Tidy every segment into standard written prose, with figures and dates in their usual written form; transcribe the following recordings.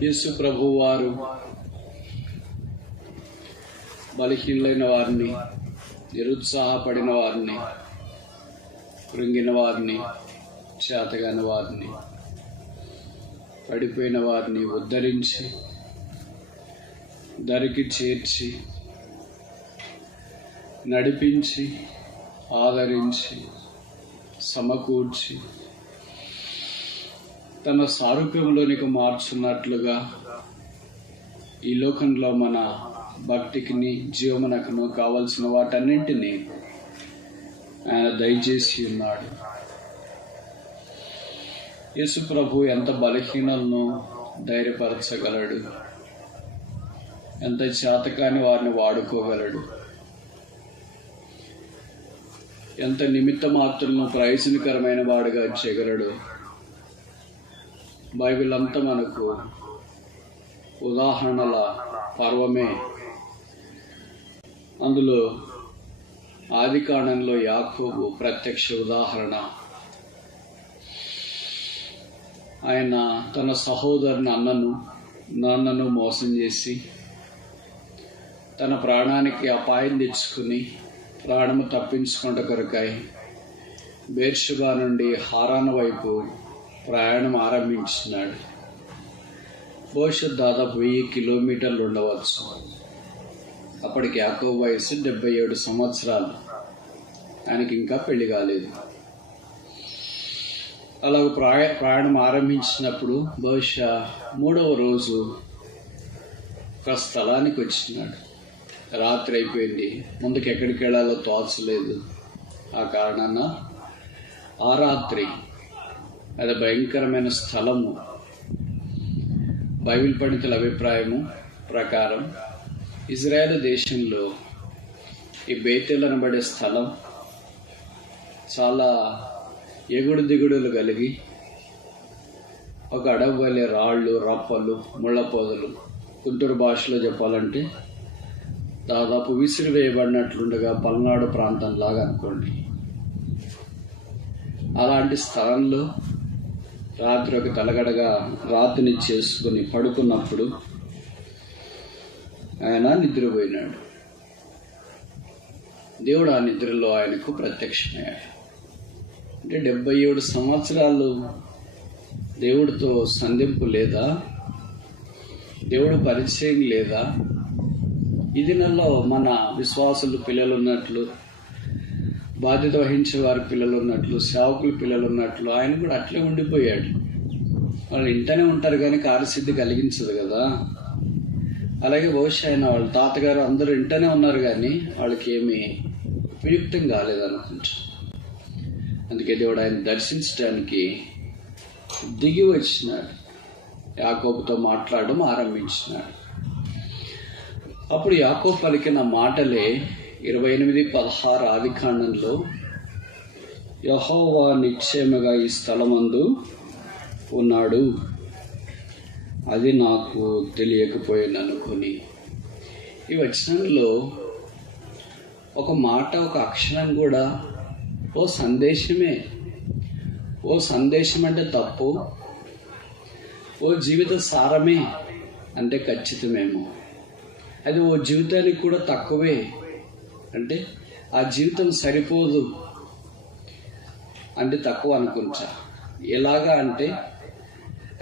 యేసు ప్రభు వారు బలహీనులైన వారిని, నిరుత్సాహపడిన వారిని, కృంగిన వారిని, చేతగాని వారిని, పడిపోయిన వారిని ఉద్ధరించి దరికి చేర్చి నడిపించి ఆదరించి సమకూర్చి తన సారూప్యంలోనికి మార్చున్నట్లుగా ఈ లోకంలో మన భక్తికిని జీవమునకును కావలసిన వాటన్నింటినీ ఆయన దయచేసి ఉన్నాడు. యేసు ప్రభు ఎంత బలహీనలను ధైర్యపరచగలడు, ఎంత చేతకాని వారిని వాడుకోగలడు, ఎంత నిమిత్త మాత్రలను ప్రయోజనకరమైన వాడుగా చేయగలడు. బైబిల్ అంతా మనకు ఉదాహరణల పర్వమే. అందులో ఆదికాండంలో యాకోబు ప్రత్యక్ష ఉదాహరణ. ఆయన తన సహోదరుని నాన్నను మోసం చేసి తన ప్రాణానికి అపాయం తెచ్చుకుని ప్రాణము తప్పించుకుంట కొరకై బేర్షెబా నుండి హారాను వైపు ప్రయాణం ఆరంభించినాడు. బహుశా దాదాపు 1000 కిలోమీటర్లు ఉండవచ్చు. అప్పటికి యాకోబు వయసు 77 సంవత్సరాలు. ఆయనకి ఇంకా పెళ్లి కాలేదు. అలాగ ప్రయాణం ఆరంభించినప్పుడు బహుశా 3వ రోజు ఒక స్థలానికి వచ్చినాడు. రాత్రి అయిపోయింది, ముందుకు ఎక్కడికి వెళ్ళాలో తోచలేదు. ఆ కారణాన ఆ రాత్రి అది భయంకరమైన స్థలము. బైబిల్ పండితుల అభిప్రాయము ప్రకారం ఇజ్రాయేల్ దేశంలో ఈ బేతేల్ అనబడే స్థలం చాలా ఎగుడు దిగుడులు కలిగి ఒక అడవి వలె రాళ్ళు, రప్పలు, ముళ్ళ పొదలు, గుంటూరు భాషలో చెప్పాలంటే దాదాపు విసిరివేయబడినట్లుండగా పల్నాడు ప్రాంతంలాగా అనుకోండి. అలాంటి స్థలంలో రాత్రి ఒక తలగడగా రాత్రిని చేసుకుని పడుకున్నప్పుడు ఆయన నిద్రపోయినాడు. దేవుడు ఆ నిద్రలో ఆయనకు ప్రత్యక్షమయ్యాడు. అంటే 77 సంవత్సరాలు దేవుడితో సంధింపు లేదా, దేవుడు పరిచయం లేదా? ఈ దినాల్లో మన విశ్వాసులు పిల్లలు ఉన్నట్లు, బాధ్యత వహించే వారి పిల్లలు ఉన్నట్లు, సేవకుల పిల్లలు ఉన్నట్లు ఆయన కూడా అట్లే ఉండిపోయాడు. వాళ్ళు ఇంటనే ఉంటారు కానీ కార్యసిద్ధి కలిగించదు కదా. అలాగే బహుశా ఆయన వాళ్ళ తాతగారు అందరూ ఇంటనే ఉన్నారు కానీ వాళ్ళకి ఏమీ ఉపయుక్తం కాలేదనుకుంటా. అందుకే దేవుడు ఆయన దర్శించడానికి దిగి వచ్చినాడు. యాకోబుతో మాట్లాడడం ఆరంభించినాడు. అప్పుడు యాకోబు పలికిన మాటలే 28:16 ఆదికాండంలో, యెహోవా నిశ్చయముగా ఈ స్థలమందు ఉన్నాడు, అది నాకు తెలియకపోయిననుకొని. ఈ వచనంలో ఒక మాట, ఒక అక్షరం కూడా ఓ సందేశమే. ఓ సందేశం అంటే తప్పు, ఓ జీవిత సారమే అంటే ఖచ్చితమేమో. అది ఓ జీవితానికి కూడా తక్కువే అంటే ఆ జీవితం సరిపోదు అంటే తక్కువ అనుకుంటా. ఎలాగా అంటే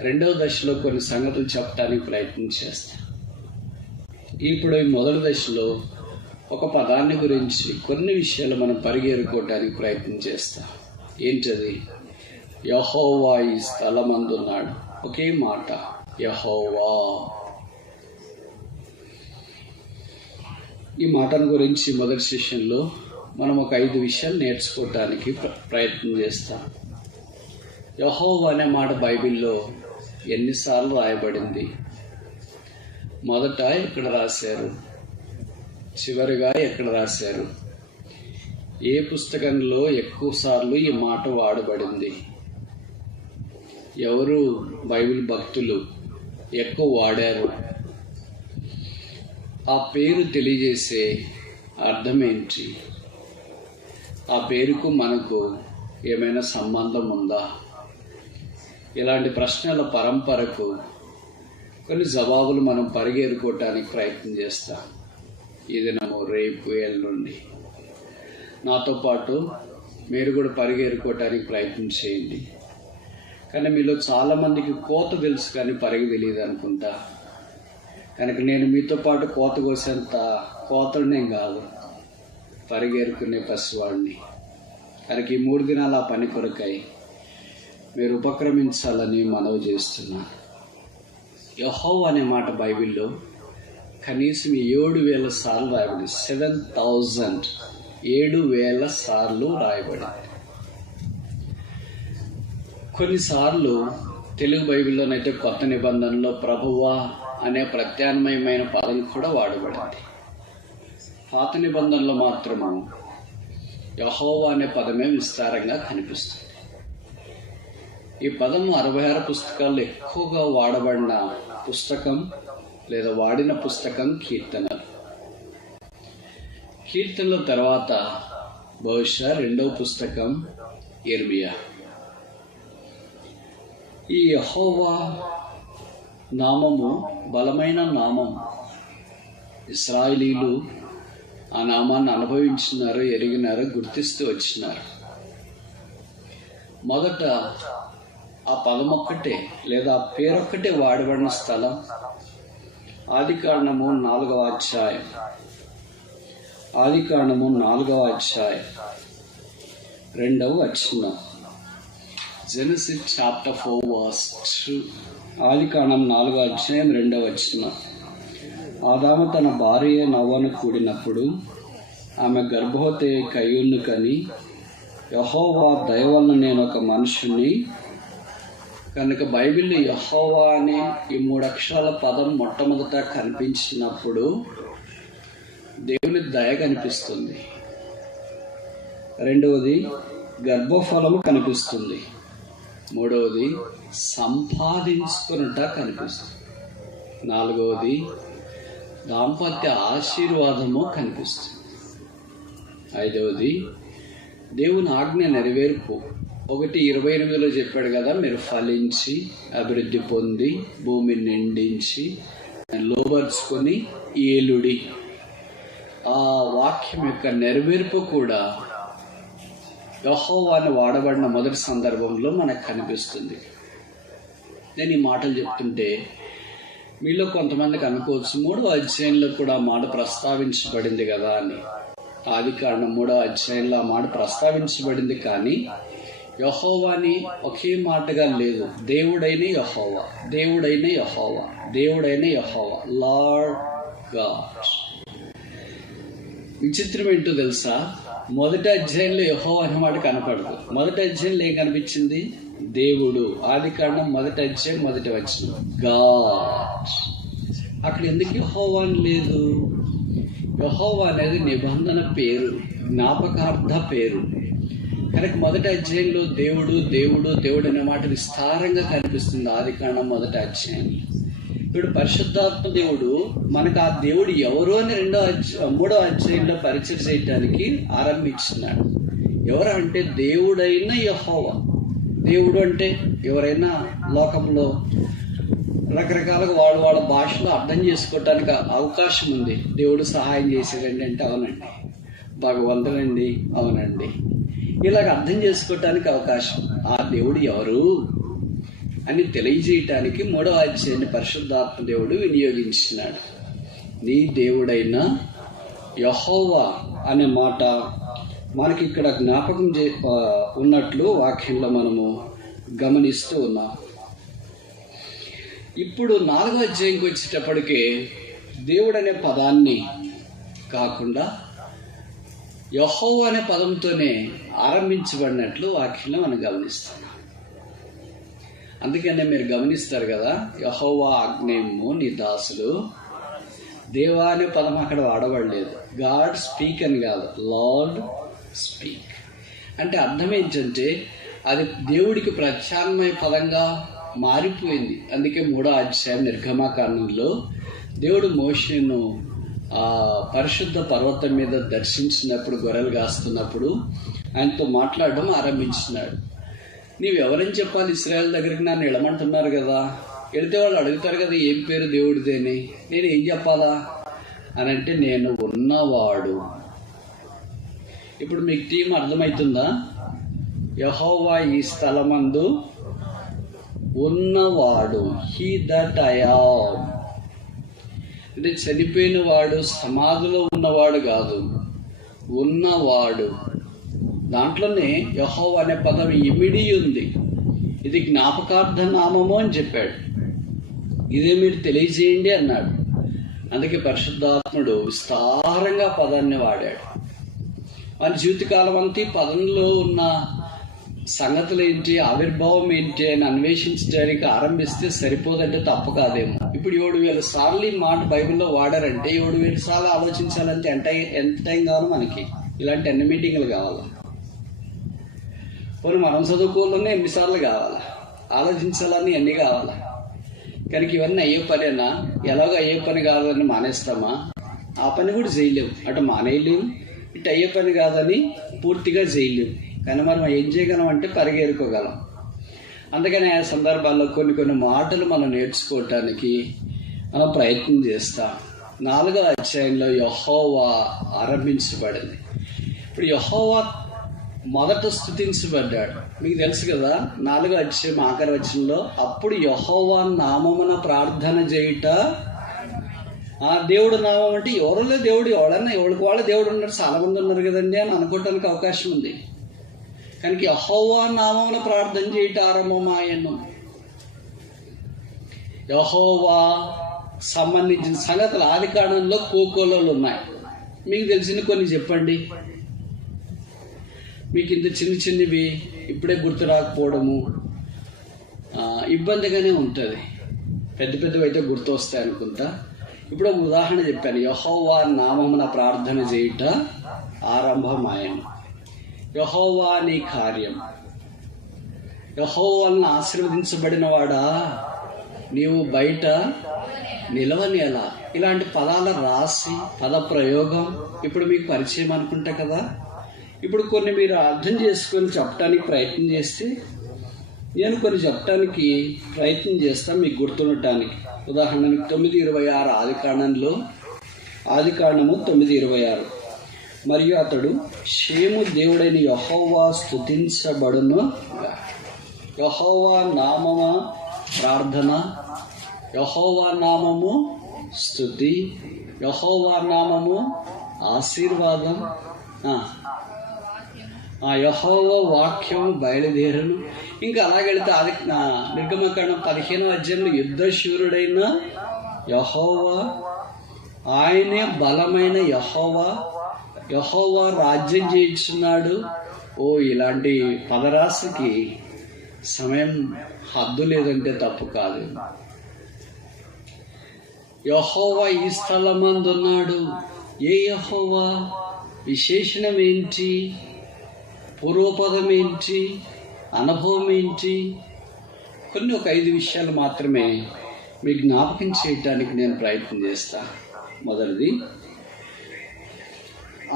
2వ దశలో కొన్ని సంగతులు చెప్పడానికి ప్రయత్నం చేస్తా. ఇప్పుడు ఈ మొదటి దశలో ఒక పదాన్ని గురించి కొన్ని విషయాలు మనం పరిగెరుకోవడానికి ప్రయత్నం చేస్తాం. ఏంటది? యెహోవా ఈ స్థలమందున్నాడు. ఒకే మాట, యెహోవా. ఈ మాటను గురించి మొదటి సెషన్లో మనం ఒక 5 విషయాలు నేర్చుకోవటానికి ప్రయత్నం చేస్తాం. యెహోవా అనే మాట బైబిల్లో ఎన్నిసార్లు రాయబడింది? మొదట ఎక్కడ రాశారు? చివరిగా ఎక్కడ రాశారు? ఏ పుస్తకంలో ఎక్కువ సార్లు ఈ మాట వాడబడింది? ఎవరు బైబిల్ భక్తులు ఎక్కువ వాడారు? ఆ పేరు తెలియజేసే అర్థం ఏంటి? ఆ పేరుకు మనకు ఏమైనా సంబంధం ఉందా? ఇలాంటి ప్రశ్నల పరంపరకు కొన్ని జవాబులు మనం పరిగెరుకోవటానికి ప్రయత్నం చేస్తాం. ఈ దినము, రేపు, ఎల్లుండి నాతో పాటు మీరు కూడా పరిగెరుకోవటానికి ప్రయత్నం చేయండి. కానీ మీలో చాలామందికి కోత తెలుసు కానీ పరిగె తెలియదు అనుకుంటా. కనుక నేను మీతో పాటు కోత కోసేంత కోతనేం కాదు, పరిగెరుకునే పసివాడిని. కనుక ఈ 3 దినాల పని కొరకై మీరు ఉపక్రమించాలని మనవి చేస్తున్నాను. యెహోవా అనే మాట బైబిల్లో కనీసం 7,000 సార్లు రాయబడింది. 7,000 సార్లు రాయబడింది. కొన్నిసార్లు తెలుగు బైబిల్లోనైతే కొత్త నిబంధనలో ప్రభువా అనే ప్రత్యామ్నాయమైన పదం కూడా వాడబడింది. పాత నిబంధనలో మాత్రము యెహోవా అనే పదమే విస్తారంగా కనిపిస్తుంది. ఈ పదం 66 పుస్తకాల్లో ఎక్కువగా వాడబడిన పుస్తకం లేదా వాడిన పుస్తకం కీర్తనలు. కీర్తనల తర్వాత బహుశా 2వ పుస్తకం యిర్మీయా. ఈ యెహోవా నామము బలమైన నామం. ఇశ్రాయేలీలు ఆ నామాన్ని అనుభవించినారు, ఎరిగినారు, గుర్తిస్తూ వచ్చినారు. మొదట ఆ పదమొక్కటే లేదా ఆ పేరొక్కటే వాడబడిన స్థలం ఆదికాండము 4వ అధ్యాయం. ఆదికాండము 4వ అధ్యాయం 2వ వచనం. Genesis chapter 4 verse 2. ఆదికాండం 4వ అధ్యాయం 2వ వచనం. ఆదాము తన భార్య నవ్వను కూడినప్పుడు ఆమె గర్భవతి కయ్యూను కని, యెహోవా దయ వలన నేను ఒక మనుషుని. కనుక బైబిల్లో యెహోవా అనే ఈ 3 అక్షరాల పదం మొట్టమొదట కనిపించినప్పుడు దేవుని దయ కనిపిస్తుంది. రెండవది గర్భఫలము కనిపిస్తుంది. మూడవది సంపాదించుకున్నట కనిపిస్తుంది. నాలుగవది దాంపత్య ఆశీర్వాదము కనిపిస్తుంది. ఐదవది దేవుని ఆజ్ఞ నెరవేర్పు. 1:28 చెప్పాడు కదా, మీరు ఫలించి అభివృద్ధి పొంది భూమిని నిండించి లోబర్చుకొని ఏలుడి. ఆ వాక్యం యొక్క నెరవేర్పు కూడా యెహోవాను వాడబడిన మొదటి సందర్భంలో మనకు కనిపిస్తుంది. నేను ఈ మాటలు చెప్తుంటే మీలో కొంతమందికి అనుకోవచ్చు, 3వ అధ్యాయంలో కూడా ఆ మాట ప్రస్తావించబడింది కదా అని. ఆదికాండం 3వ అధ్యాయంలో ఆ మాట ప్రస్తావించబడింది, కానీ యెహోవాని ఒకే మాటగా లేదు. దేవుడైన యెహోవా, దేవుడైన యెహోవా, దేవుడైన యెహోవా, లార్డ్ గాడ్. విచిత్రం ఏంటో తెలుసా, మొదటి అధ్యాయంలో యెహోవా అనే మాట కనపడదు. మొదటి అధ్యాయంలో ఏం కనిపించింది? దేవుడు. ఆదికాండం 1వ అధ్యాయం 1వ వచనం, గాడ్. అక్కడ ఎందుకు యెహోవా అని లేదు? యెహోవా అనేది నిబంధన పేరు, జ్ఞాపకార్థ పేరు. కనుక మొదటి అధ్యాయంలో దేవుడు దేవుడు దేవుడు అనే మాట విస్తారంగా కనిపిస్తుంది ఆదికాండం 1వ అధ్యాయంలో. ఇప్పుడు పరిశుద్ధాత్మ దేవుడు మనకు ఆ దేవుడు ఎవరు అని 3వ అధ్యాయంలో పరిచయం చేయడానికి ఆరంభించినాడు. ఎవరు అంటే దేవుడైన యెహోవా. దేవుడు అంటే ఎవరైనా లోకంలో రకరకాలుగా వాళ్ళ భాషలో అర్థం చేసుకోవటానికి అవకాశం ఉంది. దేవుడు సహాయం చేసేదండి అంటే అవునండి, భగవంతుడండి అవునండి, ఇలాగ అర్థం చేసుకోవటానికి అవకాశం. ఆ దేవుడు ఎవరు అని తెలియజేయటానికి 3వ అధ్యాయాన్ని పరిశుద్ధాత్మ దేవుడు వినియోగించినాడు. నీ దేవుడైన యెహోవా అనే మాట మనకి ఇక్కడ జ్ఞాపకం ఉన్నట్లు వాక్యంలో మనము గమనిస్తూ ఉన్నాం. ఇప్పుడు 4వ అధ్యాయంకి వచ్చేటప్పటికే దేవుడు అనే పదాన్ని కాకుండా యెహోవా అనే పదంతోనే ఆరంభించబడినట్లు వాక్యంలో మనం గమనిస్తాం. అందుకనే మీరు గమనిస్తారు కదా, యెహోవా ఆజ్ఞేయము నీ దాసులు. దేవా అనే పదం అక్కడ వాడబడలేదు. గాడ్ స్పీక్ అని కాదు, లార్డ్ స్పీక్. అంటే అర్థం ఏంటంటే అది దేవుడికి ప్రత్యామ్నాయ పదంగా మారిపోయింది. అందుకే 3వ అధ్యాయం నిర్గమాకాండంలో దేవుడు మోషేను పరిశుద్ధ పర్వతం మీద దర్శించినప్పుడు, గొర్రెలు కాస్తున్నప్పుడు ఆయనతో మాట్లాడడం ఆరంభించినాడు. నీవెవరని చెప్పాలి? ఇశ్రాయేల్ దగ్గరికి నన్ను వెళ్ళమంటున్నారు కదా, వెళితే వాళ్ళు అడుగుతారు కదా, ఏం పేరు దేవుడిదేని. నేను ఏం చెప్పాలా అని అంటే, నేను ఉన్నవాడు. ఇప్పుడు మీకు టీం అర్థమవుతుందా? యెహోవా ఈ స్థలమందు ఉన్నవాడు, హీ దట్ ఐ యామ్. అంటే చనిపోయిన వాడు, సమాధిలో ఉన్నవాడు కాదు, ఉన్నవాడు. దాంట్లోనే యెహోవా అనే పదం ఇమిడి ఉంది. ఇది జ్ఞాపకార్థ నామము అని చెప్పాడు. ఇదే మీరు తెలియజేయండి అన్నాడు. అందుకే పరిశుద్ధాత్ముడు విస్తారంగా పదాన్ని వాడాడు. మన జీవితకాలం అంతా ఈ పదంలో ఉన్న సంగతులు ఏంటి, ఆవిర్భావం ఏంటి అని అన్వేషించడానికి ఆరంభిస్తే సరిపోదంటే తప్పు కాదేమో. ఇప్పుడు 7,000 సార్లు ఈ మాట బైబిల్లో వాడారంటే 7,000 సార్లు ఆలోచించాలంటే ఎంత టైం కావాలి మనకి? ఇలాంటి ఎన్ని మీటింగ్లు కావాలి? పోనీ మనం చదువుకోవాలన్నా ఎన్నిసార్లు కావాలా? ఆలోచించాలని ఎన్ని కావాలా? కనుక ఇవన్నీ అయ్యే పనేనా? ఎలాగో అయ్యే పని కాదని మానేస్తామా? ఆ పని కూడా చేయలేము. అటు మానేయలేము, ఇటు అయ్యే పని కాదని పూర్తిగా చేయలేము. కానీ మనం ఏం చేయగలం అంటే పరిగెరుకోగలం. అందుకని ఆ సందర్భాల్లో కొన్ని మాటలు మనం నేర్చుకోవటానికి మనం ప్రయత్నం చేస్తాం. 4వ అధ్యాయంలో యెహోవా ఆరంభించబడింది. ఇప్పుడు యెహోవా మొదట స్తుతించబడ్డాడు. మీకు తెలుసు కదా, 4వ అధ్యాయం ఆఖరి వచనంలో, అప్పుడు యెహోవా నామమున ప్రార్థన చేయుట. ఆ దేవుడు నామం అంటే ఎవరులే దేవుడు, ఎవరికి వాళ్ళ దేవుడు ఉన్నారు, చాలా మంది ఉన్నారు కదండి అని అనుకోవటానికి అవకాశం ఉంది. కనుక యెహోవా నామమున ప్రార్థన చేయుట ఆరంభమాయను. యెహోవా సంబంధించిన సంగతులు ఆది కాండంలో కోకోలలో ఉన్నాయి. మీకు తెలిసిన కొన్ని చెప్పండి. మీకు ఇంత చిన్నవి ఇప్పుడే గుర్తు రాకపోవడము ఇబ్బందిగానే ఉంటుంది. పెద్దవి అయితే గుర్తు వస్తాయి అనుకుంటా. ఇప్పుడు ఒక ఉదాహరణ చెప్పాను. యెహోవా నామమున ప్రార్థన చేయుట ఆరంభమాయను. యెహోవా నీ కార్యం, యెహోవాను ఆశీర్వదించబడిన వాడా, నీవు బయట నిలవనేలా. ఇలాంటి పదాల రాసి పద ప్రయోగం ఇప్పుడు మీకు పరిచయం అనుకుంటా కదా. ఇప్పుడు కొన్ని మీరు అర్థం చేసుకొని చెప్పడానికి ప్రయత్నం చేస్తే, నేను కొన్ని చెప్పడానికి ప్రయత్నం చేస్తాను మీకు గుర్తుండటానికి. ఉదాహరణకి 9:26 ఆది కాండము 9:26. మరియు అతడు షేము దేవుడైన యెహోవా స్తుతించబడును. యెహోవా నామము ప్రార్థన, యెహోవా నామము స్తుతి, యెహోవా నామము ఆశీర్వాదం, యెహోవా వాక్యం బయలుదేరును. ఇంకా అలాగెళ్తే నిర్గమకాండం 15వ అధ్యాయంలో యుద్ధశూరుడైన యెహోవా, ఆయనే బలమైన యెహోవా, యెహోవా రాజ్యం చేయించున్నాడు. ఇలాంటి పదరాశికి సమయం హద్దు లేదంటే తప్పు కాదు. యెహోవా ఈ స్థలమందున్నాడు. ఏ యెహోవా? విశేషణం ఏంటి? పూర్వపదం ఏంటి? అనుభవం ఏంటి? కొన్ని ఒక 5 విషయాలు మాత్రమే మీకు జ్ఞాపకం చేయటానికి నేను ప్రయత్నం చేస్తాను. మొదటిది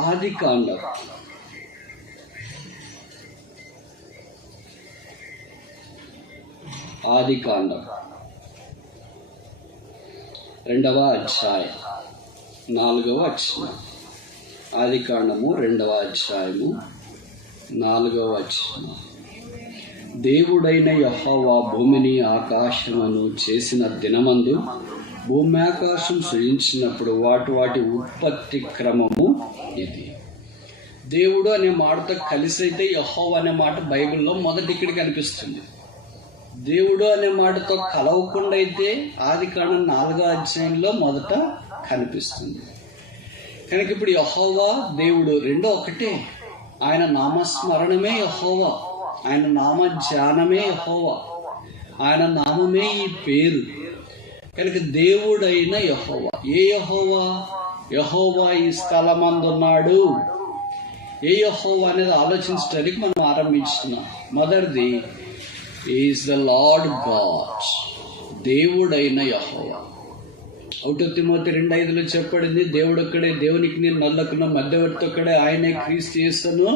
ఆది కాండం. ఆది కాండం 2వ అధ్యాయం 4వ వచనం. ఆది కాండము 2వ అధ్యాయము 4వ వచనం. దేవుడైన యెహోవా భూమిని ఆకాశమును చేసిన దినమందు భూమి ఆకాశం సృజించినప్పుడు వాటి ఉత్పత్తి క్రమము ఇది. దేవుడు అనే మాటతో కలిసి అయితే యెహోవా అనే మాట బైబిల్లో మొదటి ఇక్కడ కనిపిస్తుంది. దేవుడు అనే మాటతో కలవకుండా అయితే ఆది కాండం 4వ అధ్యాయంలో మొదట కనిపిస్తుంది. కనుక ఇప్పుడు యెహోవా దేవుడు రెండో ఒకటే. ఆయన నామస్మరణమే యెహోవా, ఆయన నామ ధ్యానమే యెహోవా, ఆయన నామమే ఈ పేరు. కనుక దేవుడైన యెహోవా. ఏ యెహోవా? యెహోవా ఈ స్థలమందున్నాడు. ఏ యెహోవా అనేది ఆలోచించడానికి మనం ఆరంభించుతున్నాం. మొదటిది ఈజ్ ద లార్డ్ గాడ్, దేవుడైన యెహోవా. 1 తిమోతి 2:5 చెప్పబడింది, దేవుడు ఒక్కడే, దేవునికి నేను నల్లకున్న మధ్యవర్తి ఒక్కడే, ఆయనే క్రీస్తు యేసును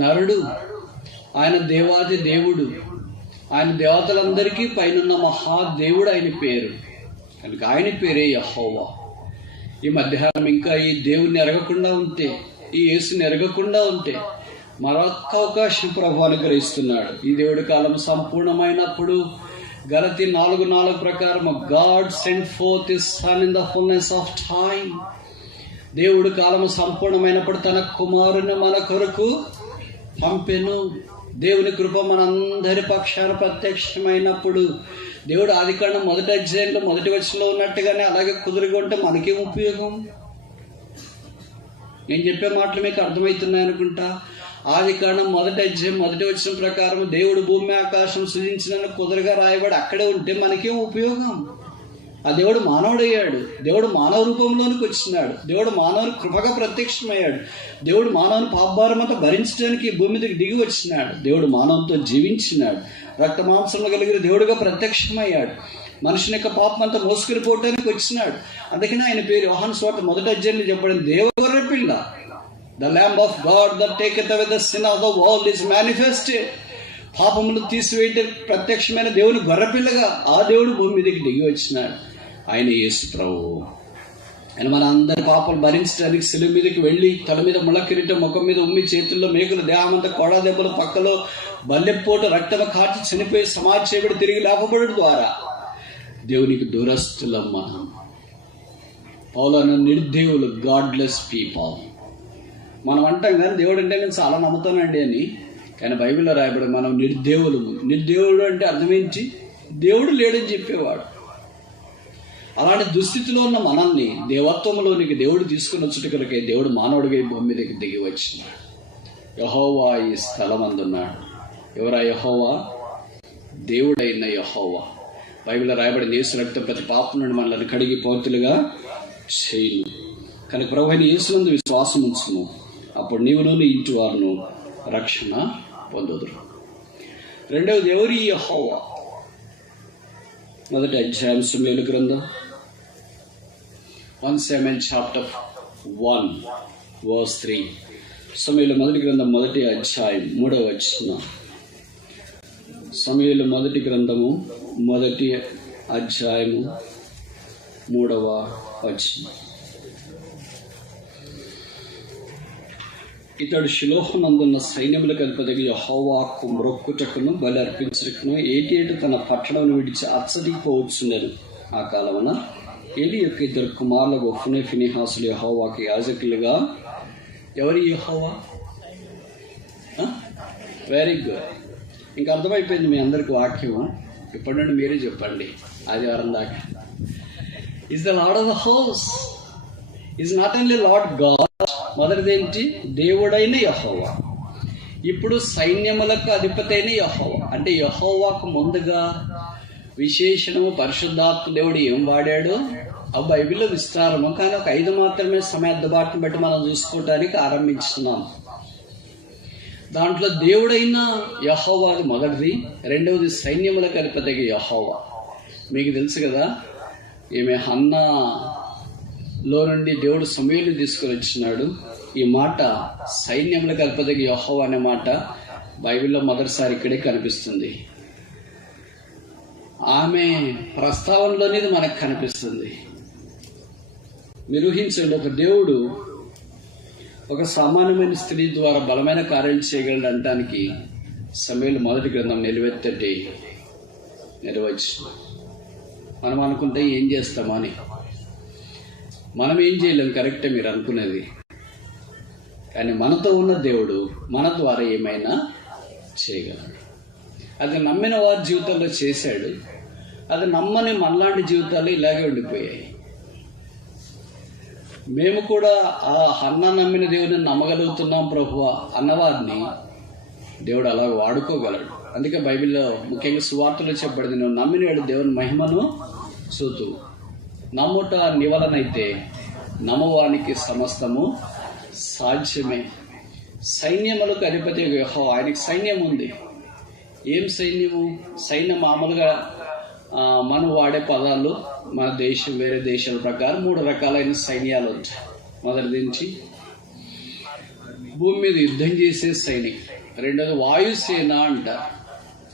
నరుడు. ఆయన దేవాది దేవుడు. ఆయన దేవతలందరికీ పైన మహాదేవుడు ఆయన పేరు కనుక ఆయన పేరే యెహోవా. ఈ మధ్యాహ్నం ఇంకా ఈ దేవుణ్ణి ఎరగకుండా ఉంటే, ఈ యేసుని ఎరగకుండా ఉంటే మరొక్క అవకాశం ప్రభు అనుగ్రహిస్తున్నాడు. ఈ దేవుడి కాలం సంపూర్ణమైనప్పుడు గలతీ 4:4 ప్రకారం God sent forth his son in the fullness of time. దేవుడి కాలము సంపూర్ణమైనప్పుడు తన కుమారుని మన కొరకు పంపెను. దేవుని కృప మనందరి పక్షాన ప్రత్యక్షమైనప్పుడు దేవుడు ఆదికాండం 1వ అధ్యాయంలో 1వ వచనంలో ఉన్నట్టుగానే అలాగే కుదురుగా ఉంటే మనకేం ఉపయోగం? నేను చెప్పే మాటలు మీకు అర్థమవుతున్నాయి అనుకుంటా. ఆదికాండం 1వ అధ్యాయం 1వ వచనం ప్రకారం దేవుడు భూమి ఆకాశం సృజించిన కుదురుగా రాయబడి అక్కడే ఉంటే మనకేం ఉపయోగం? ఆ దేవుడు మానవుడయ్యాడు. దేవుడు మానవ రూపంలోనికి వచ్చినాడు. దేవుడు మానవుని కృపగా ప్రత్యక్షమయ్యాడు. దేవుడు మానవుని పాపభారం అంతా భరించడానికి భూమి మీదకి దిగి వచ్చినాడు. దేవుడు మానవునితో జీవించినాడు. రక్త మాంసంలో కలిగిన దేవుడుగా ప్రత్యక్షమయ్యాడు. మనుషుని యొక్క పాపం అంతా మోసుకుని పోవటానికి వచ్చినాడు. అందుకని ఆయన పేరు యోహాను సువార్త 1వ అధ్యాయంలో చెప్పడం దేవుని పిల్ల. The lamb of God that taketh away the sin of the world is manifested. పాపములు తీసివేయట ప్రత్యక్షమైన దేవుని గొర్రెపిల్లగా ఆ దేవుడు భూమి మీదకి దిగి వచ్చినాడు. ఆయన యేసు ప్రభువు. ఆయన మన అందరి పాపాలు భరించడానికి శిలువ మీదకి వెళ్ళి తల మీద ముళ్ళ కిరీటం, ముఖం మీద ఉమ్మి, చేతుల్లో మేకులు, దేహమంతా కొడా దెబ్బలు, పక్కలో బల్లెపోటు, రక్తము కాచి చనిపోయి సమాధి చేయబడి తిరిగి లేపబడడం ద్వారా దేవునికి దూరస్తులం మనం. పౌలు నిర్దేవులు, గాడ్లెస్ పీపుల్. మనం అంటాం కానీ దేవుడు అంటే నేను చాలా నమ్ముతానండి అని. కానీ బైబిల్లో రాయబడి మనం నిర్దేవులు. నిర్దేవుడు అంటే అర్థమేంటి? దేవుడు లేడని చెప్పేవాడు. అలాంటి దుస్థితిలో ఉన్న మనల్ని దేవత్వంలోనికి దేవుడు తీసుకుని వచ్చుట కొరకే దేవుడు మానవుడిగా భూమి మీదకి దిగి వచ్చినాడు. యెహోవా ఈ స్థలం అందున్నాడు. ఎవరా యెహోవా? దేవుడైన యెహోవా. బైబిల్లో రాయబడిన యేసు రక్తం ప్రతి పాపం నుండి మనల్ని కడిగి పవిత్రులుగా చేయును. కనుక ప్రభువైన యేసునందు విశ్వాసం ఉంచును. అప్పుడు నీవును నీ ఇంటి వారును రక్షణ పొందుదురు. రెండవది ఎవరి యెహోవా? 1వ అధ్యాయం సమూయేలు గ్రంథం 1 Samuel chapter 1 verse 3. సమూయేలు మొదటి గ్రంథం 1వ అధ్యాయం 3వ వచనం. సమూయేలు మొదటి గ్రంథము 1వ అధ్యాయము 3వ వచనం. ఇతడు షిలోహునందున్న సైన్యములకు అధిపతిగా యెహోవాకు మ్రొక్కుటకును బలి అర్పించుటకును ఏటేటు తన పట్టణమును విడిచి అచ్చటికి పోవచ్చున్నారు. ఆ కాలమున ఏలి యొక్క 2 కుమారులు హోఫ్నీ, ఫీనెహాసులు యెహోవాకు యాజకులుగా. ఎవరి యెహోవా? Very good. ఇంకా అర్థమైపోయింది మీ అందరికి వాక్యం. ఇప్పటి నుండి మీరే చెప్పండి. ఆదివారం దాకా is the lord of the house. Is not only lord God. మొదటిదేంటి? దేవుడైన యెహోవా. ఇప్పుడు సైన్యములకు అధిపతి అయిన యెహోవా. అంటే యెహోవాకు ముందుగా విశేషణము పరిశుద్ధాత్మ దేవుడు ఏం వాడాడు ఆ బైబిల్లో విస్తారము. కానీ ఒక 5 మాత్రమే సమయార్థబాటును బట్టి మనం చూసుకోవటానికి ఆరంభించున్నాం. దాంట్లో దేవుడైన యెహోవా మొదటిది. రెండవది సైన్యములకు అధిపతి యెహోవా. మీకు తెలుసు కదా, ఈమె హన్నాలో నుండి దేవుడు సమూయేలు తీసుకొని వచ్చినాడు. ఈ మాట సైన్యములకు అధిపతి యెహోవా అనే మాట బైబిల్లో మొదటిసారి ఇక్కడే కనిపిస్తుంది. ఆమె ప్రస్తావనలోనే మనకు కనిపిస్తుంది. మీరు ఊహించండి, ఒక దేవుడు ఒక సామాన్యమైన స్త్రీ ద్వారా బలమైన కార్యాలు చేయగలడు అనడానికి సమూయేలు మొదటి గ్రంథం నిలువెత్తటి నిర్వచనం. మనం అనుకుంటే ఏం చేస్తామని. మనం ఏం చేయలేం, కరెక్టే మీరు అనుకునేది. కానీ మనతో ఉన్న దేవుడు మన ద్వారా ఏమైనా చేయగలడు. అది నమ్మిన వారి జీవితంలో చేశాడు. అది నమ్మని మనలాంటి జీవితాలు ఇలాగే ఉండిపోయాయి. మేము కూడా ఆ హన్నా నమ్మిన దేవుడిని నమ్మగలుగుతున్నాం ప్రభువా అన్నవారిని దేవుడు అలా వాడుకోగలడు. అందుకే బైబిల్లో ముఖ్యంగా సువార్తలో చెప్పబడింది, నువ్వు నమ్మినవాడు దేవుని మహిమను చూతు. నమ్ముట నివలనైతే నమ్మవానికి సమస్తము సాధ్యమే. సైన్యములకు అధిపతి యెహోవా. ఆయనకి సైన్యం ఉంది. ఏం సైన్యము? సైన్యం మామూలుగా మనం వాడే పదాలు మన దేశం వేరే దేశాల ప్రకారం 3 రకాలైన సైన్యాలు ఉంటాయి. మొదటి నుంచి భూమి మీద యుద్ధం చేసే సైనికులు. రెండోది వాయుసేన అంటారు.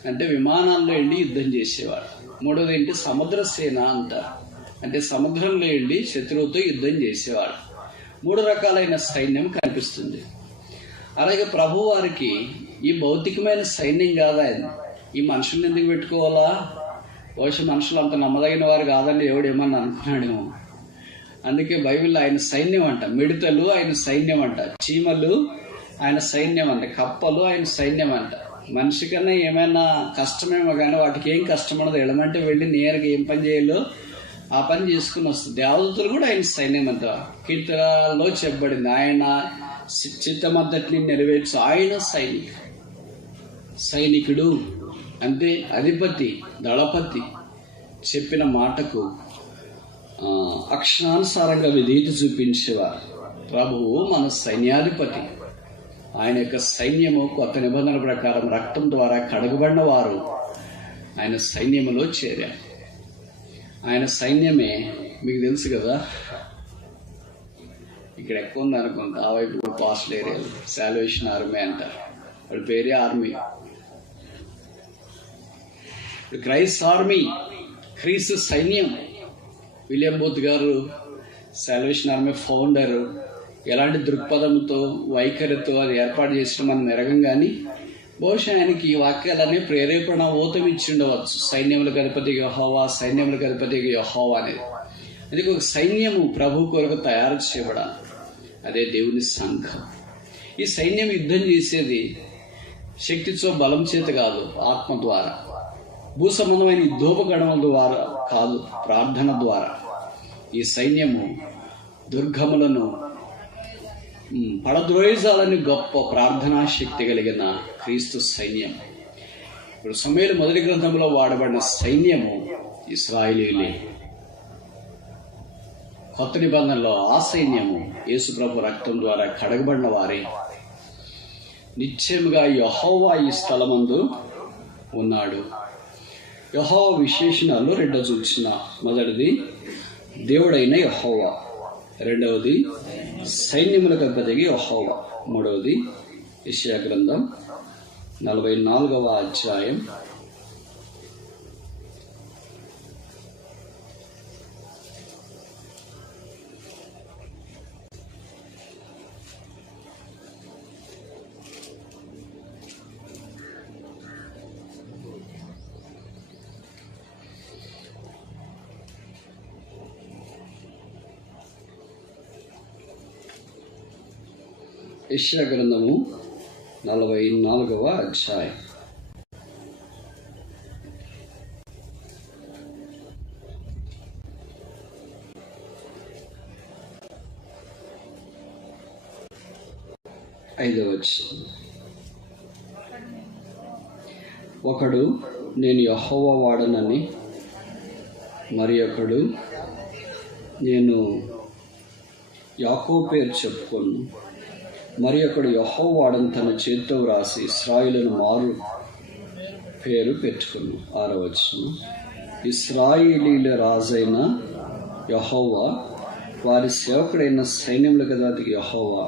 అంటే విమానాల్లో వెళ్ళి యుద్ధం చేసేవాడు. మూడోది ఏంటి? సముద్ర సేన అంటారు, అంటే సముద్రంలో వెళ్ళి శత్రువుతో యుద్ధం చేసేవాడు. 3 రకాలైన సైన్యం కనిపిస్తుంది. అలాగే ప్రభు వారికి ఈ భౌతికమైన సైన్యం కాదా, ఈ మనుషుల్ని ఎందుకు పెట్టుకోవాలా, బహుశా మనుషులు అంత నమ్మదగిన వారు కాదని ఎవడేమన్నా అనుకున్నాడేమో. అందుకే బైబిల్లో ఆయన సైన్యం అంట, మిడతలు ఆయన సైన్యం అంట, చీమలు ఆయన సైన్యం అంట, కప్పలు ఆయన సైన్యం అంట. మనిషి కన్నా ఏమైనా కష్టమేమో కానీ వాటికి ఏం కష్టం ఉండదు. వెళ్ళమంటే వెళ్ళి నేరుగా ఏం పని చేయాలో ఆ పని చేసుకుని వస్తుంది. దేవదూతలు కూడా ఆయన సైన్యం అంట. కీర్తనలో చెప్పబడింది, ఆయన చిత్తమంతటిని నెరవేర్చు ఆయన సైనికుడు, అంటే అధిపతి, దళపతి చెప్పిన మాటకు అక్షరానుసారంగా విధేయత చూపించేవారు. ప్రభువు మన సైన్యాధిపతి. ఆయన యొక్క సైన్యము కొత్త నిబంధన ప్రకారం రక్తం ద్వారా కడగబడిన వారు ఆయన సైన్యములో చేరారు. ఆయన సైన్యమే మీకు తెలుసు కదా, ఇక్కడ ఎక్కువ ఉంది అనుకుంటా, ఆ వైపు కోస్టల్ ఏరియాలో సాల్వేషన్ ఆర్మీ అంటారు, వాడి పేరే ఆర్మీ. క్రైస్ట్ ఆర్మీ, క్రీస్తు సైన్యం. విలియం బూత్ గారు సాల్వేషన్ ఆర్మీ ఫౌండర్. ఎలాంటి దృక్పథంతో వైఖరితో అది ఏర్పాటు చేసిన మనం ఎరగం, కానీ బహుశా ఆయనకి ఈ వాక్యాలన్నీ ప్రేరేపణ ఊతం ఇచ్చిండవచ్చు. సైన్యములకు అధిపతి యెహోవా, సైన్యములకు అధిపతి యెహోవా అనేది. అది ఒక సైన్యము ప్రభు కొరకు తయారు చేయబడాలి, అదే దేవుని సంఘం. ఈ సైన్యం యుద్ధం చేసేది శక్తితో బలం చేత కాదు, ఆత్మ ద్వారా. భూ సంబంధమైన యుద్ధోపకరణల ద్వారా కాదు, ప్రార్థన ద్వారా. ఈ సైన్యము దుర్గములను పడద్రోయజాలని గొప్ప ప్రార్థనా శక్తి కలిగిన క్రీస్తు సైన్యం. ఇప్పుడు సమూయేలు మొదటి గ్రంథంలో వాడబడిన సైన్యము ఇశ్రాయేలీయులే. కొత్త నిబంధనలో ఆ సైన్యము యేసుప్రభు రక్తం ద్వారా కడగబడిన వారే. నిశ్చయముగా యెహోవా ఈ స్థలమందు ఉన్నాడు. యెహోవా విశేషణాలు 2 చూసిన. మొదటిది దేవుడైన యెహోవా, రెండవది సైన్యములకు అధిపతి యెహోవా, మూడవది యెషయా గ్రంథం 44వ అధ్యాయం 44వ అధ్యాయం. ఒకడు నేను యెహోవా వాడనని, మరి ఒకడు నేను యాకోబు పేరు చెప్పుకొను, మరి ఒకడు యెహోవా వాడని తన చేతితో వ్రాసి ఇశ్రాయేలును మారు పేరు పెట్టుకును. 6వ వచనం. ఇశ్రాయేలీల రాజైన యెహోవా, వారి సేవకుడైన సైన్యములకు అధిపతి యెహోవా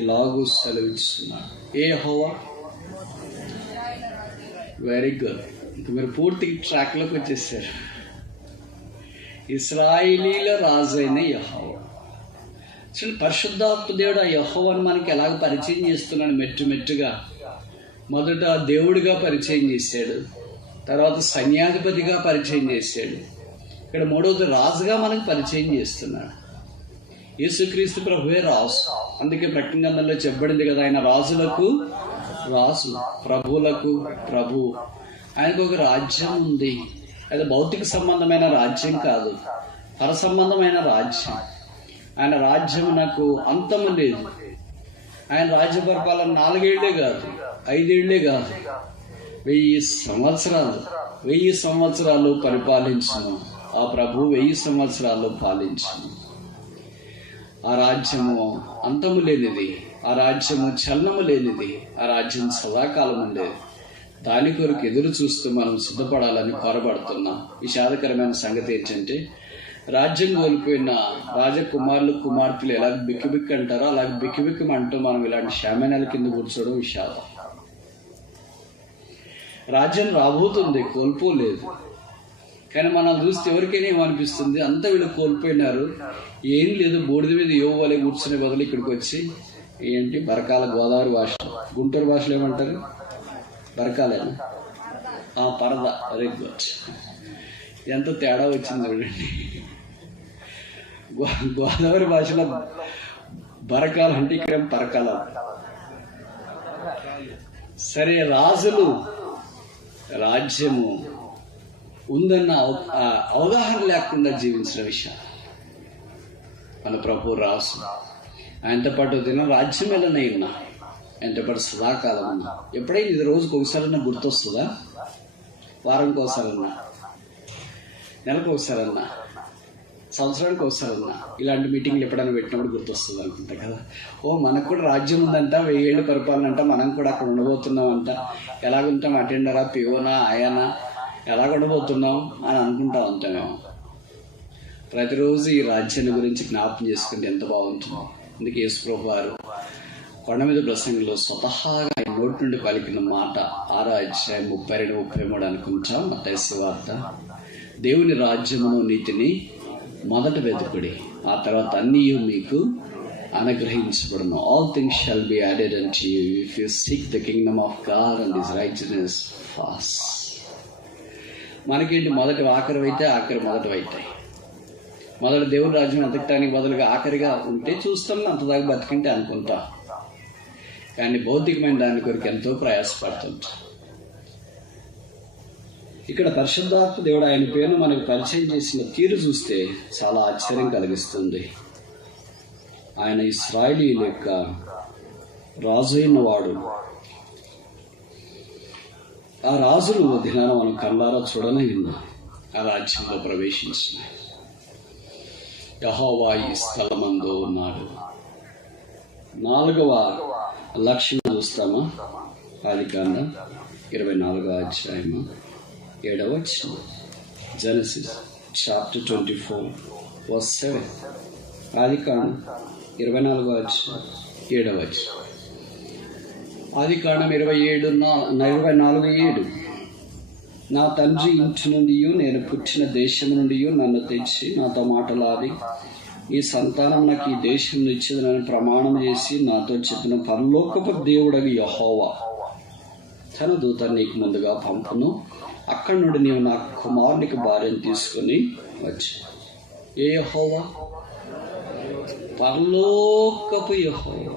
ఇలాగూ సెలవిస్తున్నాడు. ఏ యెహోవా? వెరీ గుడ్, ఇంకా మీరు పూర్తిగా ట్రాక్లోకి వచ్చేసారు. ఇశ్రాయేలీల రాజైన యెహోవా. పరిశుద్ధాత్మ దేవుడు ఆ యెహోవాను మనకి ఎలాగ పరిచయం చేస్తున్నాడు? మెట్టుగా మొదట దేవుడిగా పరిచయం చేశాడు, తర్వాత సైన్యాధిపతిగా పరిచయం చేశాడు, ఇక్కడ మూడవది రాజుగా మనకు పరిచయం చేస్తున్నాడు. యేసుక్రీస్తు ప్రభువే రాజు. అందుకే ప్రకటన గ్రంథంలో చెప్పబడింది కదా, ఆయన రాజులకు రాజు, ప్రభువులకు ప్రభు. ఆయనకు ఒక రాజ్యం ఉంది. అది భౌతిక సంబంధమైన రాజ్యం కాదు, పర సంబంధమైన రాజ్యం. ఆయన రాజ్యమునకు అంతము లేదు. ఆయన రాజ్య పరిపాలన 4 ఏళ్లే కాదు, 5 ఏళ్లే కాదు, 1000 సంవత్సరాలు పరిపాలించును. ఆ ప్రభు 1000 సంవత్సరాలు పాలించును. ఆ రాజ్యము అంతము లేనిది, ఆ రాజ్యము చలనము లేనిది, ఆ రాజ్యం సదాకాలం ఉండేది. దాని కొరకు ఎదురు చూస్తూ మనం సిద్ధపడాలని కోరబడుతున్నాం. విషాదకరమైన సంగతి ఏంటంటే, రాజ్యం కోల్పోయిన రాజకుమారులు కుమార్తెలు ఎలా బిక్కిబిక్కి అంటారో అలాగే బిక్కిబిక్కమంటూ మనం ఇలాంటి శామేనాల కింద కూర్చోవడం విషాదం. రాజ్యం రాబోతుంది, కోల్పోలేదు. కానీ మనం చూస్తే ఎవరికైనా ఏమనిపిస్తుంది, అంతా వీళ్ళు కోల్పోయినారు, ఏం లేదు, బూడిద మీద యోవాలే కూర్చునే బదులు ఇక్కడికి వచ్చి ఏంటి బరకాల, గోదావరి భాష, గుంటూరు భాషలో ఏమంటారు, బరకాలేనా, పరద, వెరీ గుడ్. ఎంత తేడా వచ్చింది చూడండి. గోదావరి భాషలో బరకాలు అంటే ఇక్కడ పరకాల. సరే, రాజులు రాజ్యము ఉందన్న అవగాహన లేకుండా జీవించిన విషయం మన ప్రభు రాసు. ఆయనతో పాటు దినం రాజ్యం వెళ్ళనే ఉన్నా, ఆయనతో పాటు సదాకాలం ఉన్నా. ఎప్పుడైనా ఇది రోజుకు ఒకసారన్నా గుర్తొస్తుందా? వారంకి ఒకసారన్నా, నెలకు ఒకసారన్నా, సంవత్సరానికి ఒకసారన్నా ఇలాంటి మీటింగ్లు ఎప్పుడైనా పెట్టినప్పుడు గుర్తొస్తుంది అనుకుంటా కదా. మనకు కూడా రాజ్యం ఉందంట, 1000 ఏళ్ళు పరిపాలన అంట, మనం కూడా అక్కడ ఉండబోతున్నాం అంట, ఎలాగుంటాం, అటెండరా, పియోనా, ఆయానా, ఎలాగ ఉండబోతున్నాం అని అనుకుంటా ఉంటామేమో. ప్రతిరోజు ఈ రాజ్యాన్ని గురించి జ్ఞాపకం చేసుకుంటే ఎంత బాగుంటుంది. అందుకే యేసుప్రభు వారు కొండ మీద ప్రసంగంలో స్వతహాగా ఆయన నోటి నుండి పలికిన మాట 6వ అధ్యాయం 32-33 అనుకుంటాం, మత్తయి సువార్త. దేవుని రాజ్యమును నీతిని మొదట వెతుకుడి, ఆ తర్వాత అన్నీ మీకు అనుగ్రహించబడును. All things shall be added unto you if you seek the kingdom of God and his righteousness first. మనకేంటి, మొదటి ఆఖరి అయితే ఆఖరి మొదటి అవుతాయి. మొదటి దేవుని రాజ్యం వెతకటానికి బదులుగా ఆఖరిగా ఉంటే చూస్తాం, అంతదాకా బతికింటే అనుకుంటా. కానీ భౌతికమైన దాని కొరకు ఎంతో ప్రయాసపడుతుంటా. ఇక్కడ పరిశుద్ధాత్మ దేవుడు ఆయన పేరును మనకు పరిచయం చేసిన తీరు చూస్తే చాలా ఆశ్చర్యం కలిగిస్తుంది. ఆయన ఇశ్రాయేలీయుల యొక్క రాజు అయిన వాడు. ఆ రాజును దినాన మనం కళ్ళారా చూడనే విన్నా ఆ రాజ్యంలో ప్రవేశించిన. యెహోవా ఈ స్థలమందు ఉన్నాడు. 4వ లక్షణం చూస్తామా? ఆదికాండం 24వ అధ్యాయము 7వ వచనం. Genesis chapter 24:7. ఆదికాండం 24వ అధ్యాయం 7వ వచనం. ఆదికాండం 24:7. నా తండ్రి ఇంటి నుండి, నేను పుట్టిన దేశం నుండి నన్ను తెచ్చి నాతో మాటలాడి, ఈ సంతానం నాకు ఈ దేశం ఇచ్చేదని ప్రమాణం చేసి నాతో చెప్పిన పరలోకపు దేవుడగు యెహోవా తన దూతను నీకు ముందుగా పంపును. అక్కడి నుండి నీవు నా కుమారునికి భార్యను తీసుకొని వచ్చి. ఏ యెహోవా? పరలోకపు యెహోవా,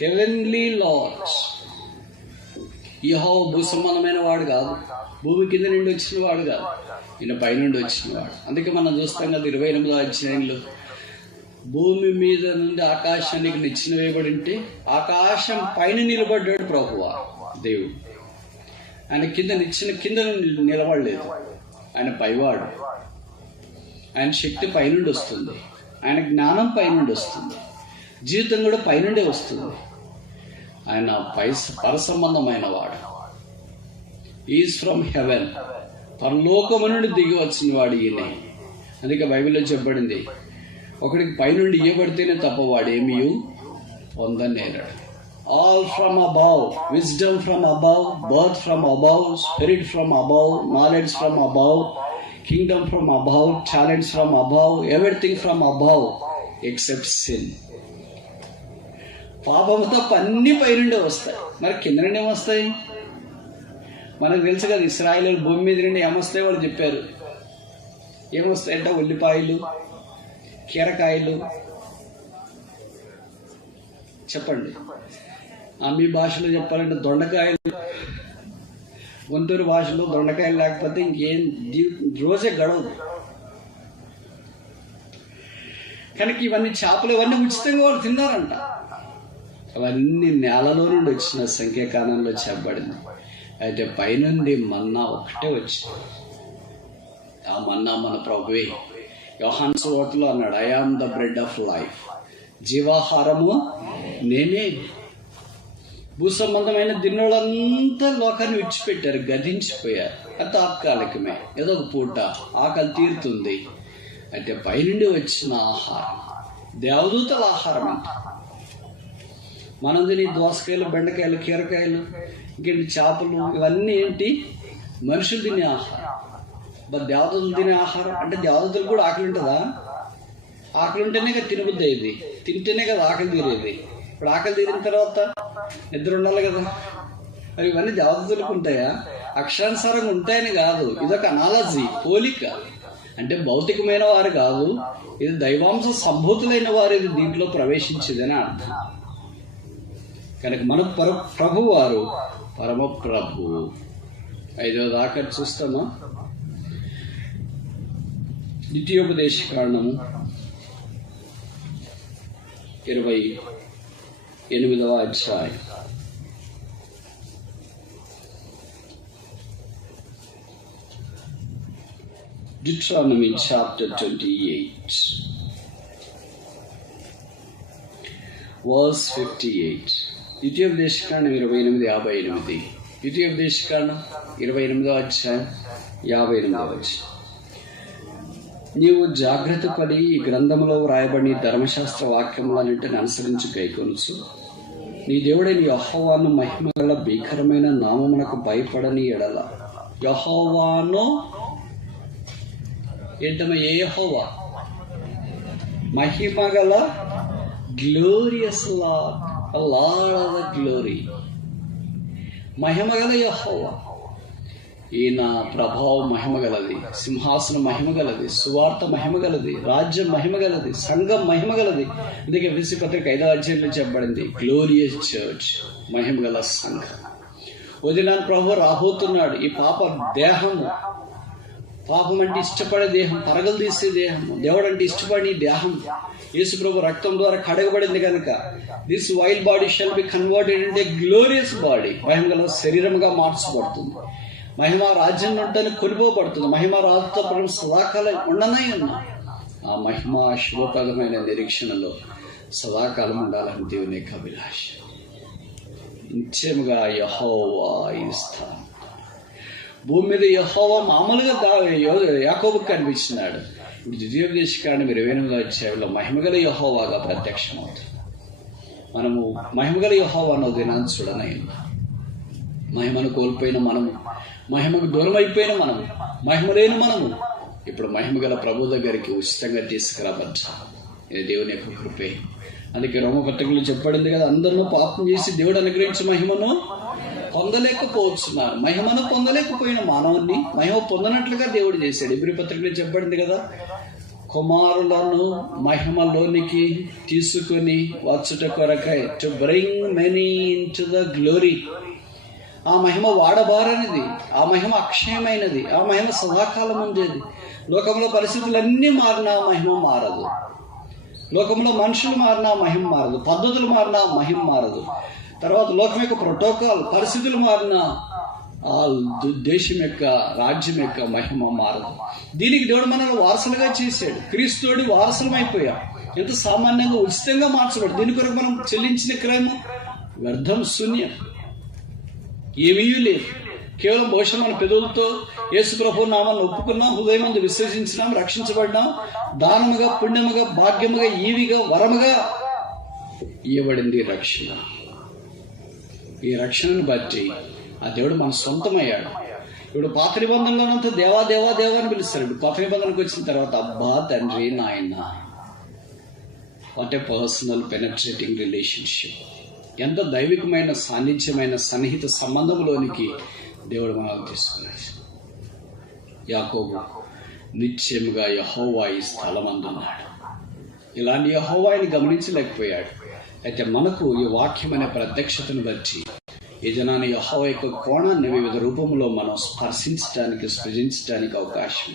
హెవెన్లీ లార్డ్. యెహోవా భూసంబంధమైన వాడు కాదు, భూమి కింద నుండి వచ్చిన వాడు కాదు, ఈయన పైనుండి వచ్చిన వాడు. అందుకే మనం చూస్తాం కదా 28వ అధ్యాయంలో, భూమి మీద నుండి ఆకాశానికి నిచ్చెన వేయబడి ఉంటే ఆకాశం పైన నిలబడ్డాడు ప్రభువా దేవుడు. ఆయన కింద నిలబడలేదు. ఆయన పైవాడు. ఆయన శక్తి పైనుండి వస్తుంది, ఆయన జ్ఞానం పైనుండి వస్తుంది, జీవితం కూడా పైనుండే వస్తుంది. ఆయన పరసంబంధమైన వాడు. ఈజ్ ఫ్రమ్ హెవెన్, పరలోకము నుండి దిగి వచ్చిన వాడు ఈయన. అందుకే బైబిల్లో చెప్పబడింది, ఒకడికి పైనుండి ఇవ్వబడితేనే తప్ప వాడు ఏమీ పొందనేరాడు. All from above, wisdom from above, birth from above, spirit from above, knowledge from above, kingdom from above, talents from above, everything from above except sin. పాపము తప్ప అన్ని పైనుండే వస్తాయి. మరి కింద నుండి ఏమొస్తాయి? మనకు తెలుసు కదా, ఇశ్రాయేలు భూమి మీద నుండి ఏమొస్తాయి వాళ్ళు చెప్పారు. ఏమొస్తాయంటే ఉల్లిపాయలు, కీరకాయలు. చెప్పండి, మీ భాషలో చెప్పాలంటే దొండకాయలు. గుంటూరు భాషలో దొండకాయలు లేకపోతే ఇంకేం రోజే గడవదు. కనుక ఇవన్నీ చేపలు, ఇవన్నీ ఉచితంగా వాళ్ళు తిన్నారంట. అవన్నీ నేలలో నుండి వచ్చిన సంఖ్యాకాలంలో చెప్పబడింది. అయితే పైనుండి మన్నా ఒకటే వచ్చింది. ఆ మన్నా మన ప్రభువే. యోహాను సువార్తలో అన్నాడు, I am the bread of life, జీవాహారము నేనే. భూసంబంధమైన దిన్నోళ్ళంతా లోకాన్ని విడిచిపెట్టారు, గతించిపోయారు. అది తాత్కాలికమే, ఏదో ఒక పూట ఆకలి తీరుతుంది. అయితే పైనుండి వచ్చిన ఆహారం దేవదూతల ఆహారం అంట. మనం తిని దోసకాయలు, బెండకాయలు, కీరకాయలు ఇంకేంటి చేపలు, ఇవన్నీ ఏంటి? మనుషులు తినే ఆహారం. దేవతలు తినే ఆహారం అంటే దేవతలు కూడా ఆకలి ఉంటుందా? ఆకలి ఉంటేనే కదా తినబుద్ధి అయ్యేది, తింటేనే కదా ఆకలి తీరేది. ఇప్పుడు ఆకలి తీరిన తర్వాత నిద్ర ఉండాలి కదా. మరి ఇవన్నీ దేవతలకు ఉంటాయా? అక్షరానుసారంగా ఉంటాయని కాదు, ఇదొక అనాలజీ, పోలిక. అంటే భౌతికమైన వారు కాదు, ఇది దైవాంశ సంభూతులైన వారు ఇది దీంట్లో ప్రవేశించేదని అర్థం. కనుక మన ప్రభు వారు పరమ ప్రభువు. 5వ దాకా చూస్తామా? ద్వితీయోపదేశ కాండము 28వ అధ్యాయం. Deuteronomy chapter 28, verse 58. ద్వితీయోపదేశకాండం 28:58. ద్వితీయోపదేశకాండం 28వ అధ్యాయం 58వ వచనం. నీవు జాగ్రత్త పడి ఈ గ్రంథంలో వ్రాయబడిన ధర్మశాస్త్ర వాక్యములన్నింటిని అనుసరించి గైకొనుచు నీ దేవుడైన యెహోవాను మహిమగల భీకరమైన నామమునకు భయపడని ఎడల. యెహోవాను ఏంటమ్మా? ఏ యెహోవా? మహిమగల, glorious lord, lord of the glory, మహిమగల యెహోవా. ఈయన ప్రభావం మహిమగలది, సింహాసనం మహిమగలది, సువార్త మహిమగలది, రాజ్యం మహిమగలది, సంఘం మహిమగలది. అందుకే ఎఫెసీ పత్రిక 5వ అధ్యాయంలో చెప్పబడింది, గ్లోరియస్ చర్చ్, మహిమగల సంఘం. వదిలాను ప్రభు రాబోతున్నాడు. ఈ పాప దేహము, పాపం అంటే ఇష్టపడే దేహం, పరగలు తీసే దేహం, దేవుడు అంటే ఇష్టపడి దేహం యేసు ప్రభు రక్తం ద్వారా కడగబడింది కనుక this wild body shall be converted ఇంటే గ్లోరియస్ బాడీ, మహిమగల శరీరంగా మార్చబడుతుంది. మహిమ రాజ్యం నుండి కొనిపోబడుతుంది. మహిమ రాజుతో ప్రభు సదాకాలం ఉండనే ఉన్నా. ఆ మహిమ శుభప్రదమైన నిరీక్షణలో సదాకాలం ఉండాలని దేవుని యొక్క అభిలాష. నిత్యముగా యెహోవా ఈ స్థానం. భూమి మీద యెహోవా మామూలుగా యాకోబుకు కనిపించినాడు. ఇప్పుడు ద్వితీయోపదేశకాండం 28వ అధ్యాయంలో మహిమగల యెహోవాగా ప్రత్యక్షమవుతుంది. మనము మహిమగల యెహోవా అన్న దినాన్ని చూడనైనా, మహిమను కోల్పోయిన మనము, మహిమకు దూరం అయిపోయిన మనము, మహిమ లేని మనము ఇప్పుడు మహిమగల ప్రభు దగ్గరికి ఉచితంగా తీసుకురావచ్చు. ఇది దేవుని యొక్క కృపే. అందుకే రోమపత్రికలో చెప్పబడింది కదా, అందరూ పాపం చేసి దేవుడు అనుగ్రహించిన మహిమను పొందలేకపోతున్నారు. మహిమను పొందలేకపోయిన మానవుని మహిమ పొందనట్లుగా దేవుడు చేశాడు. ఇబ్రీ పత్రికలో చెప్పబడింది కదా, కుమారులను మహిమలోనికి తీసుకుని వచ్చుట కొరకై, to bring many into the glory. ఆ మహిమ వాడబారనిది, ఆ మహిమ అక్షయమైనది, ఆ మహిమ సదాకాలం ఉండేది. లోకంలో పరిస్థితులన్నీ మారినా మహిమ మారదు. లోకంలో మనుషులు మారినా మహిమ మారదు. పద్ధతులు మారినా మహిమ మారదు. తర్వాత లోకం యొక్క ప్రోటోకాల్, పరిస్థితులు మారినా ఆ దేశం యొక్క, రాజ్యం యొక్క మహిమ మారదు. దీనికి దేవుడు మనల్ని వారసులుగా చేశాడు. క్రీస్తుడి వారసులం అయిపోయాం. ఎంత సామాన్యంగా ఉచితంగా మార్చబడి, దీని కొరకు మనం చెల్లించిన క్రయము వ్యర్థం, శూన్యం, ఏమీ లేదు. కేవలం బహుశా మన పెదవులతో యేసు ప్రభు నామాన్ని ఒప్పుకున్నాం, హృదయం ముందు విశ్వసించినాం, రక్షించబడినాం. దానముగా, పుణ్యముగా, భాగ్యముగా, ఈవిగా, వరముగా ఇవ్వబడింది రక్షణ. ఈ రక్షణను బట్టి ఆ దేవుడు మన సొంతమయ్యాడు. ఇప్పుడు పాత నిబంధనలోనంతా దేవా దేవా దేవా అని పిలుస్తాడు. ఇప్పుడు కొత్త నిబంధనకు వచ్చిన తర్వాత అబ్బా, తండ్రి, నాయన. What a personal penetrating relationship. ఎంత దైవికమైన, సాన్నిధ్యమైన, సన్నిహిత సంబంధంలోనికి దేవుడు మనల్ని తీసుకున్నాడు. యాకోబు నిత్యముగా యెహోవా ఈ స్థలమందున్నాడు. ఇలాంటి యెహోవాని గమనించలేకపోయాడు. అయితే మనకు ఈ వాక్యం అనే ప్రత్యక్షతను బట్టి ఈ జనాన్ని యెహోవా యొక్క కోణాన్ని వివిధ రూపంలో మనం స్పర్శించడానికి, సృజించడానికి అవకాశం.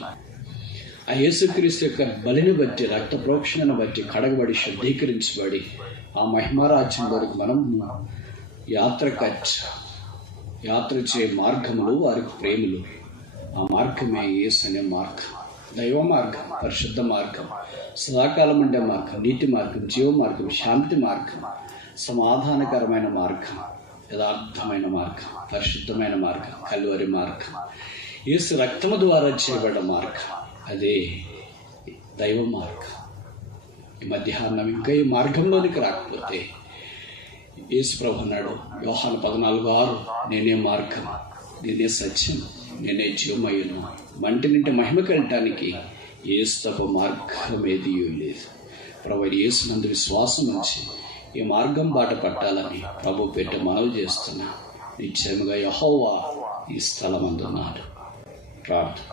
ఆ యేసుక్రీస్తు యొక్క బలిని బట్టి, రక్త ప్రోక్షణను బట్టి కడగబడి, శుద్ధీకరించబడి ఆ మహిమారాజ్యం వరకు మనం యాత్ర చే మార్గములు వారికి ప్రేమలు. ఆ మార్గమే యేసు అనే మార్గం, దైవ మార్గం, పరిశుద్ధ మార్గం, సదాకాలం ఉండే మార్గం, నీతి మార్గం, జీవ మార్గం, శాంతి మార్గం, సమాధానకరమైన మార్గం, యథార్థమైన మార్గం, పరిశుద్ధమైన మార్గం, కల్వరి మార్గం, యేసు రక్తము ద్వారా చేయబడ్డ మార్గం, అదే దైవ మార్గం. ఈ మధ్యాహ్నం ఇంకా ఈ మార్గంలోనికి రాకపోతే యేసు ప్రభు అన్నాడు యోహాను 14:6, నేనే మార్గం, నేనే సత్యం, నేనే జీవమయ్యను. మంటి నింటి మహిమకి వెళ్ళటానికి యేసు తప్ప మార్గం ఏదీ లేదు. ప్రభు యేసునందు విశ్వాసం ఉంచి ఈ మార్గం బాట పట్టాలని ప్రభు పెట్టి మనవి చేస్తున్నా. నిశ్చయముగా యెహోవా ఈ స్థలమందున్నాడు. ప్రార్థన.